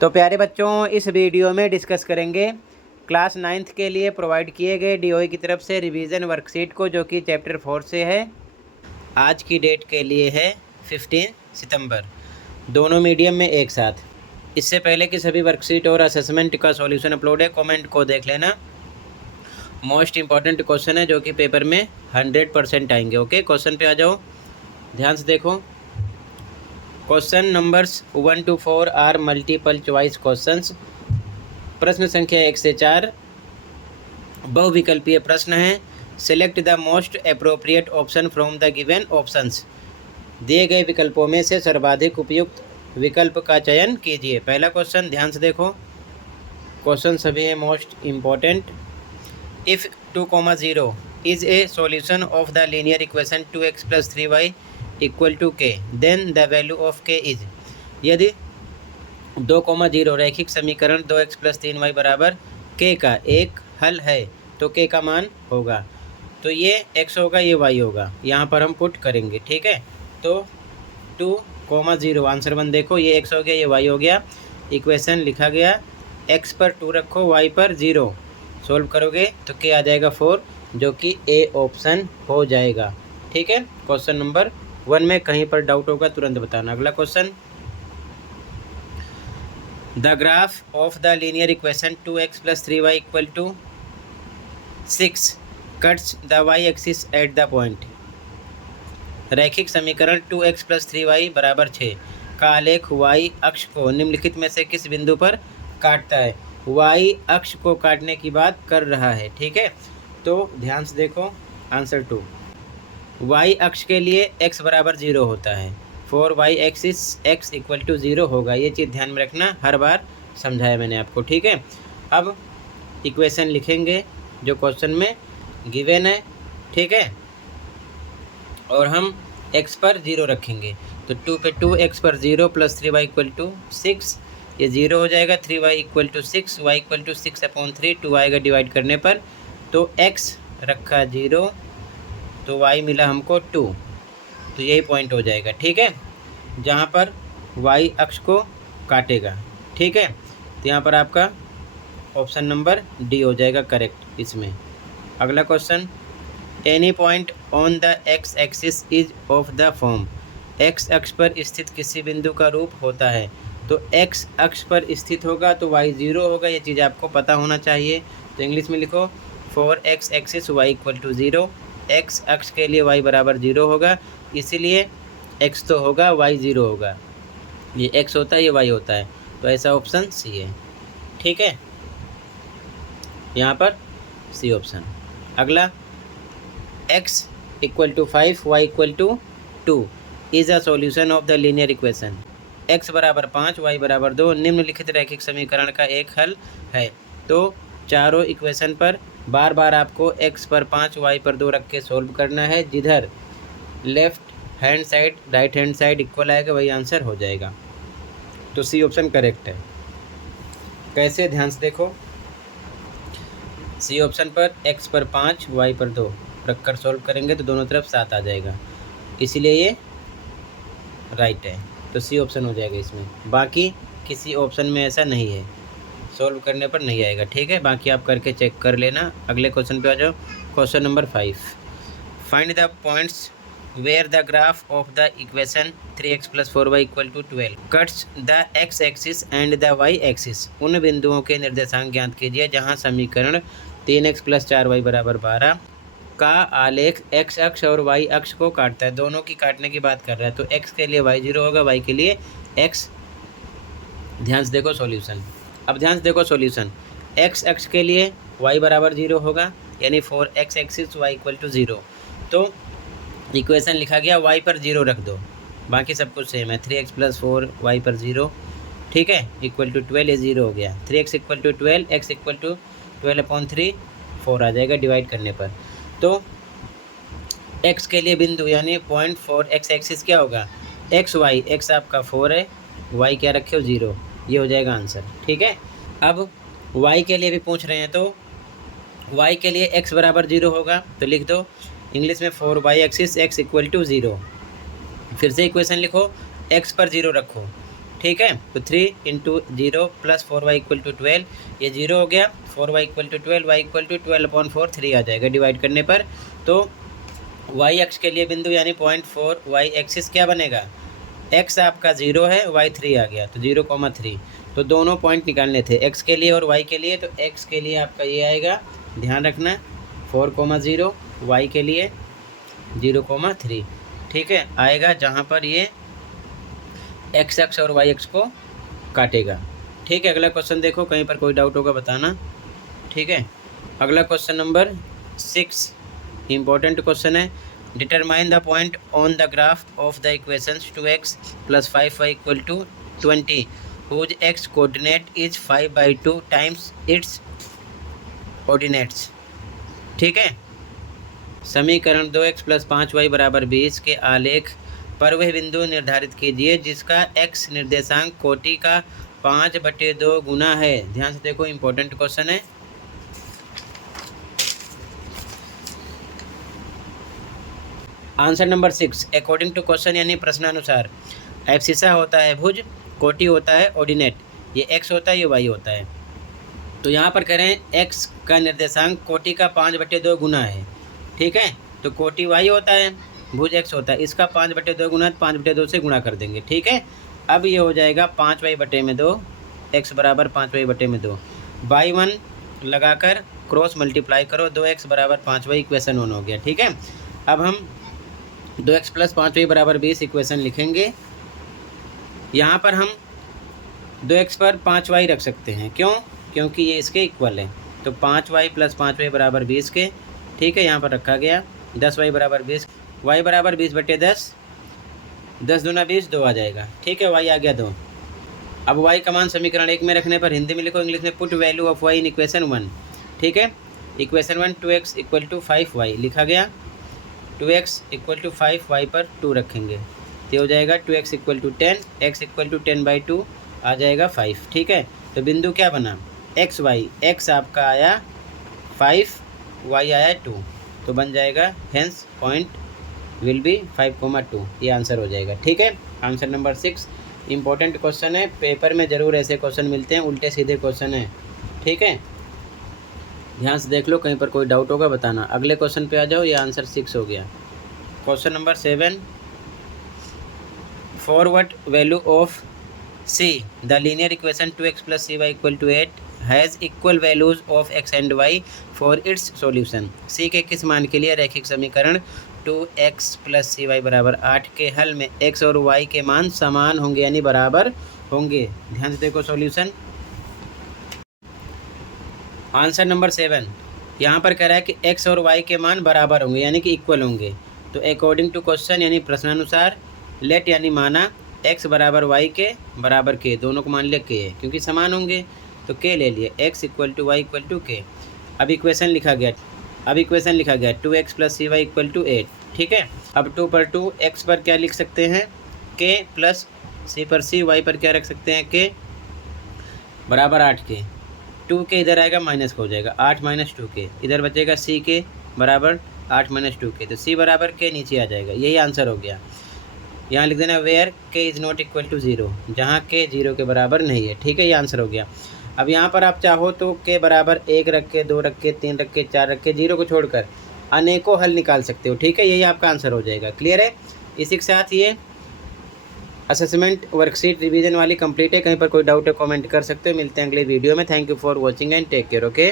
तो प्यारे बच्चों, इस वीडियो में डिस्कस करेंगे क्लास 9th के लिए प्रोवाइड किए गए डीओई की तरफ से रिवीजन वर्कशीट को, जो कि चैप्टर 4 से है। आज की डेट के लिए है 15 सितंबर, दोनों मीडियम में एक साथ। इससे पहले कि सभी वर्कशीट और असेसमेंट का सॉल्यूशन अपलोड है, कमेंट को देख लेना। मोस्ट इंपॉर्टेंट क्वेश्चन है जो कि पेपर में 100% आएंगे। ओके, क्वेश्चन पे आ जाओ, ध्यान से देखो। Question numbers 1 to 4 are multiple choice questions. प्रश्न संख्या 1 से 4 बहुविकल्पीय प्रश्न है। Select the most appropriate option from the given options. दिए गए विकल्पों में से सर्वाधिक उपयुक्त विकल्प का चयन कीजिए। पहला क्वेश्चन ध्यान से देखो, क्वेश्चन सभी है most important. If 2,0 is a solution of the linear equation 2x + 3y = k, then the value of k is. यदि 2,0 रैखिक समीकरण 2x + 3y = k का एक हल है तो k का मान होगा। तो ये x होगा, ये y होगा, यहाँ पर हम पुट करेंगे। ठीक है, तो 2,0 आंसर 1 देखो, ये x हो गया, ये y हो गया। इक्वेशन लिखा गया, x पर 2 रखो, y पर 0। सोल्व करोगे तो k आ जाएगा 4, जो कि ए ऑप्शन हो जाएगा। ठीक है, क्वेश्चन नंबर 1 में कहीं पर डाउट होगा तुरंत बताना। अगला question, the graph of the linear equation 2x + 3y = 6 cuts the y axis at the point. रैखिक समीकरण 2x + 3y = 6 का आलेख y अक्ष को निम्नलिखित में से किस बिंदु पर काटता है। y अक्ष को काटने की बात कर रहा है। ठीक है, तो ध्यान से देखो आंसर 2। y अक्ष के लिए x = 0 होता है। फॉर y एक्सिस x = 0 होगा। ये चीज़ ध्यान में रखना, हर बार समझाया मैंने आपको। ठीक है, अब इक्वेशन लिखेंगे जो क्वेश्चन में गिवन है। ठीक है, और हम x पर 0 रखेंगे, तो 2 पे 2, x पर 0 + 3y = 6, ये 0 हो जाएगा। 3y = 6, y = 6/3, 2 आएगा डिवाइड करने पर, तो x रखा 0, तो y मिला हमको 2, तो यही पॉइंट हो जाएगा। ठीक है, जहाँ पर y अक्ष को काटेगा। ठीक है, तो यहाँ पर आपका ऑप्शन नंबर डी हो जाएगा करेक्ट इसमें। अगला question, any point on the x axis is of the form. x अक्ष पर स्थित किसी बिंदु का रूप होता है। तो x अक्ष पर स्थित होगा तो y 0 होगा, ये चीज़ आपको पता होना चाहिए। तो इंग्लिश में लिखो, for x axis y = 0। x अक्ष के लिए y = 0 होगा, इसीलिए x तो होगा, y 0 होगा। ये x होता है, ये y होता है, तो ऐसा ऑप्शन सी है। ठीक है, यहाँ पर सी ऑप्शन। अगला, x = 5 y = 2 is a solution of the linear equation. x = 5 y = 2 निम्नलिखित रैखिक समीकरण का एक हल है। तो चारों इक्वेशन पर बार बार आपको x पर 5 y पर 2 रख के सोल्व करना है। जिधर left hand side right hand side equal आएगा वही आंसर हो जाएगा। तो सी ऑप्शन करेक्ट है। कैसे, ध्यान से देखो, सी ऑप्शन पर x पर 5 y पर 2 रख कर सोल्व करेंगे तो दोनों तरफ 7 आ जाएगा, इसीलिए ये राइट है। तो सी ऑप्शन हो जाएगा इसमें। बाकी किसी ऑप्शन में ऐसा नहीं है, सोल्व करने पर नहीं आएगा। ठीक है, बाकी आप करके चेक कर लेना। अगले क्वेश्चन पे आ जाओ, question number 5। Find the points where the graph of the equation 3x + 4y = 12 cuts the x axis and the y axis. उन बिंदुओं के निर्देशांक ज्ञात कीजिए जहां समीकरण 3x + 4y = 12 का आलेख x अक्ष और y अक्ष को काटता है। दोनों की काटने की बात कर रहा है, तो x के लिए y 0 होगा, y के लिए x। ध्यान से देखो सॉल्यूशन। अब ध्यान से देखो सॉल्यूशन, x अक्ष के लिए y = 0 होगा, यानी फॉर x एक्सिस y = 0। तो इक्वेशन लिखा गया, y पर 0 रख दो, बाकी सब कुछ सेम है। 3x + 4 y पर 0, ठीक है, = 12, ये 0 हो गया। 3x = 12, x = 12/3, 4 आ जाएगा डिवाइड करने पर। तो x के लिए बिंदु यानी पॉइंट फॉर x एक्सिस क्या होगा, x y। x आपका 4 है, y क्या रखे हो 0, ये हो जाएगा आंसर। ठीक है, अब y के लिए भी पूछ रहे हैं, तो y के लिए x = 0 होगा, तो लिख दो इंग्लिश में, फॉर y एक्सिस x = 0। फिर से इक्वेशन लिखो, x पर 0 रखो, ठीक है। तो 3 into 0 plus 4y equal to 12, ये 0 हो गया, 4y equal to 12, y equal to 12/4 3 आ जाएगा डिवाइड करने पर। तो वाई एक्स के लिए बिंदु यानी 0.4 वाई एक्सिस क्या बनेगा, एक्स आपका 0 है, वाई 3 आ गया, तो 0,3। तो दोनों पॉइंट निकालने थे एक्स के लिए और वाई के लिए। तो एक्स के लिए आपका ये आएगा, ध्यान रखना, 4,0, वाई के लिए 0,3, ठीक है, आएगा जहाँ पर ये एक्स एक्स और वाई एक्स को काटेगा। ठीक है, अगला क्वेश्चन देखो, कहीं पर कोई डाउट होगा बताना। ठीक है, अगला क्वेश्चन नंबर 6 इम्पोर्टेंट क्वेश्चन है। Determine the point on the graph of the equations 2x + 5y = 20 whose x coordinate is 5/2 times it's coordinates. ठीक है, समीकरण 2x + 5y = 20 के आलेख पर वह बिंदु निर्धारित कीजिए जिसका x निर्देशांक कोटि का 5/2 गुना है। ध्यान से देखो, इम्पोर्टेंट क्वेश्चन है। Answer number 6, according to question यानी प्रश्नानुसार, एब्सिसा होता है भुज, कोटि होता है ऑर्डिनेट, ये x होता है, ये y होता है। तो यहाँ पर करें x का निर्देशांक कोटि का 5/2 गुना है। ठीक है, तो कोटि y होता है, भुज x होता है, इसका 5/2 गुना 5/2 से गुणा कर देंगे। ठीक है, अब ये हो जाएगा 5y/2, x = 5y/2, y1 लगाकर क्रॉस मल्टीप्लाई करो, 2x = 5y, इक्वेशन 1 हो गया। ठीक है, अब हम 2x + 5y = 20 इक्वेशन लिखेंगे। यहाँ पर हम 2x पर 5y रख सकते हैं, क्यों, क्योंकि ये इसके इक्वल है। तो 5y + 5y = 20 के, ठीक है, यहाँ पर रखा गया। 10y = 20, y = 20/10, 10 दूना 20, 2 आ जाएगा। ठीक है, y आ गया 2। अब y का मान समीकरण 1 में रखने पर हिंदी में लिखो, इंग्लिश में put value of y in equation 1। ठीक है, इक्वेशन 1 2x = 5y लिखा गया, 2x = 5y पर 2 रखेंगे, तो हो जाएगा 2x = 10, x = 10/2 आ जाएगा 5। ठीक है, तो बिंदु क्या बना, एक्स वाई, एक्स आपका आया 5, वाई आया 2, तो बन जाएगा हेंस पॉइंट विल बी 5,2, ये आंसर हो जाएगा। ठीक है, आंसर नंबर 6 इम्पोर्टेंट क्वेश्चन है, पेपर में ज़रूर ऐसे क्वेश्चन मिलते हैं, उल्टे सीधे क्वेश्चन है। ठीक है, ध्यान से देख लो, कहीं पर कोई डाउट होगा बताना। अगले क्वेश्चन पे आ जाओ, ये आंसर 6 हो गया। Question number 7, for what value of C the linear equation 2x + cy = 8 has equal values of x and y for its solution। C के किस मान के लिए रैखिक समीकरण 2x + cy = 8 के हल में x और y के मान समान होंगे यानी बराबर होंगे। ध्यान से देखो सॉल्यूशन। आंसर नंबर 7, यहाँ पर कह रहा है कि x और y के मान बराबर होंगे यानी कि इक्वल होंगे। तो अकॉर्डिंग टू क्वेश्चन यानी प्रश्नानुसार, लेट यानी माना x = y के बराबर के, दोनों को मान लिया k है क्योंकि समान होंगे, तो k ले लिए, x = y = k। अब इक्वेशन लिखा गया 2x + cy = 8। ठीक है, अब 2 पर 2, x पर क्या लिख सकते हैं k, प्लस c पर c, y पर क्या रख सकते हैं k = 8 के। 2 के इधर आएगा माइनस हो जाएगा, 8 - 2 के, इधर बचेगा c के बराबर 8 - 2 के, तो c = k नीचे आ जाएगा। यही आंसर हो गया। यहाँ लिख देना वेयर k = 0, जहाँ k 0 के बराबर नहीं है। ठीक है, ये आंसर हो गया। अब यहाँ पर आप चाहो तो k = 1 रख के, 2 रख के, 3 रख के, 4 रख के, 0 को छोड़कर अनेकों हल निकाल सकते हो। ठीक है, यही आपका आंसर हो जाएगा। क्लियर है, इसी के साथ ये असेसमेंट वर्कशीट रिवीजन वाली कंप्लीट है। कहीं पर कोई डाउट है कमेंट कर सकते हो। मिलते हैं अगले वीडियो में। Thank you for watching and take care. Okay.